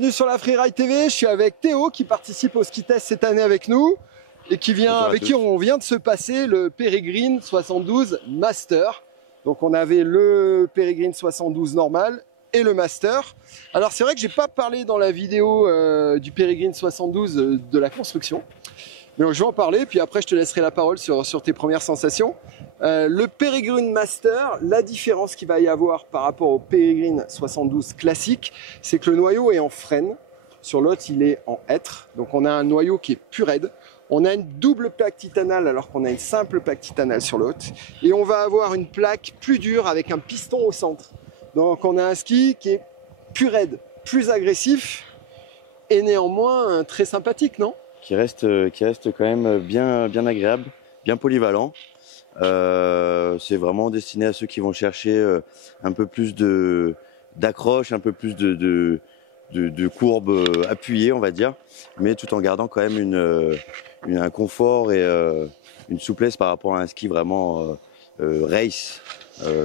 bienvenue sur la Freeride TV. Je suis avec Théo qui participe au ski test cette année avec nous et qui vient, avec qui on vient de se passer le Peregrine 72 Master. Donc on avait le Peregrine 72 normal et le Master. Alors c'est vrai que j'ai pas parlé dans la vidéo du Peregrine 72 de la construction. Mais je vais en parler, puis après je te laisserai la parole sur tes premières sensations. Le Peregrine Master, la différence qu'il va y avoir par rapport au Peregrine 72 classique, c'est que le noyau est en frêne. Sur l'autre, il est en hêtre. Donc on a un noyau qui est plus raide. On a une double plaque titanale alors qu'on a une simple plaque titanale sur l'autre. Et on va avoir une plaque plus dure avec un piston au centre. Donc on a un ski qui est plus raide, plus agressif et néanmoins très sympathique, non ? Qui reste quand même bien agréable, bien polyvalent. C'est vraiment destiné à ceux qui vont chercher un peu plus d'accroche, un peu plus de courbes appuyées, on va dire, mais tout en gardant quand même un confort et une souplesse par rapport à un ski vraiment race,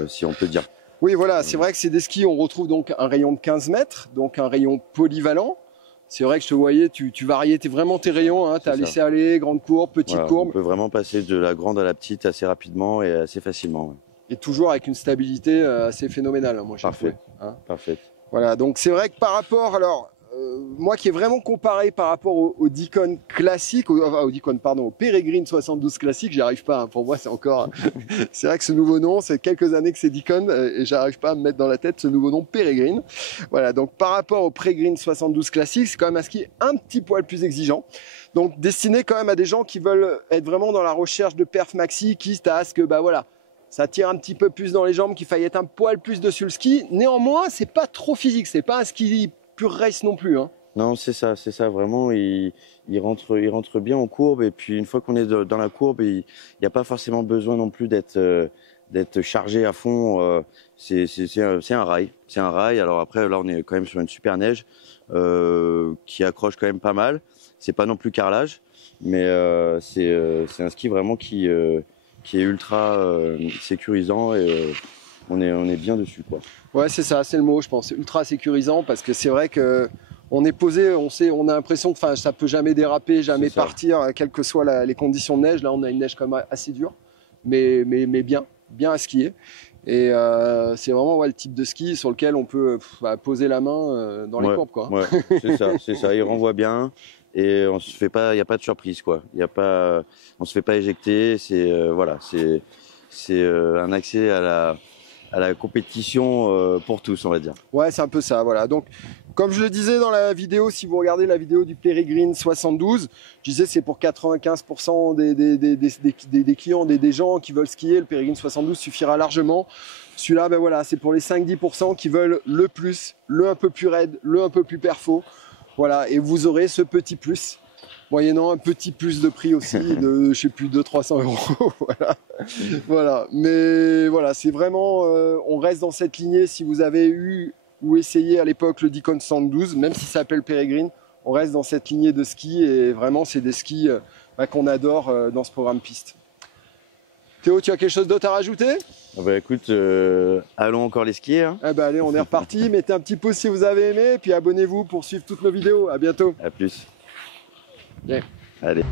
si on peut dire. Oui, voilà, c'est vrai que c'est des skis, on retrouve donc un rayon de 15 mètres, donc un rayon polyvalent. C'est vrai que je te voyais, tu variais vraiment tes rayons, hein, tu as laissé aller, grande courbe, petite courbe. On peut vraiment passer de la grande à la petite assez rapidement et assez facilement. Ouais. Et toujours avec une stabilité assez phénoménale, hein, moi j'ai trouvé. Hein. Parfait. Voilà, donc c'est vrai que par rapport, alors, moi qui est vraiment comparé par rapport au Dicon classique, au Peregrine 72 classique, j'y arrive pas, hein, pour moi c'est encore, c'est vrai que ce nouveau nom, c'est quelques années que c'est Dicon et j'arrive pas à me mettre dans la tête ce nouveau nom Peregrine. Voilà, donc par rapport au Peregrine 72 classique, c'est quand même un ski un petit poil plus exigeant. Donc destiné quand même à des gens qui veulent être vraiment dans la recherche de perf maxi, quitte à ce que, bah voilà, ça tire un petit peu plus dans les jambes, qu'il faille être un poil plus dessus le ski. Néanmoins, c'est pas trop physique, c'est pas un ski pur race non plus. Hein. Non, c'est ça, vraiment, il rentre bien en courbe, et puis une fois qu'on est dans la courbe, il n'y a pas forcément besoin non plus d'être chargé à fond. C'est un rail, alors après, là, on est quand même sur une super neige qui accroche quand même pas mal. C'est pas non plus carrelage, mais c'est un ski vraiment qui est ultra sécurisant et on est bien dessus, quoi. Ouais, c'est ça, c'est le mot, je pense. C'est ultra sécurisant parce que c'est vrai que on est posé, on a l'impression que ça peut jamais déraper, jamais partir, quelles que soient les conditions de neige. Là, on a une neige quand même assez dure, mais bien à skier. Et c'est vraiment le type de ski sur lequel on peut poser la main dans les courbes, quoi. Ouais, c'est ça. Il renvoie bien. Et on se fait pas, il y a pas de surprise, quoi. On se fait pas éjecter. C'est un accès à la compétition pour tous, on va dire. Ouais, c'est un peu ça, voilà. Donc, comme je le disais dans la vidéo, si vous regardez la vidéo du Peregrine 72, je disais c'est pour 95% des clients, des gens qui veulent skier. Le Peregrine 72 suffira largement. Celui-là, ben voilà, c'est pour les 5-10% qui veulent le plus, le un peu plus raide, le un peu plus perfo. Voilà, et vous aurez ce petit plus, moyennant un petit plus de prix aussi, de, je sais plus, 200-300 €. Voilà. Mais voilà, c'est vraiment, on reste dans cette lignée. Si vous avez eu ou essayé à l'époque le Dicon 112, même si ça s'appelle Peregrine, on reste dans cette lignée de ski et vraiment, c'est des skis qu'on adore dans ce programme piste. Théo, tu as quelque chose d'autre à rajouter ? Écoute, allons encore les skier. Hein. Allez, on est reparti. Mettez un petit pouce si vous avez aimé, puis abonnez-vous pour suivre toutes nos vidéos. À bientôt. À plus. Yeah. Allez.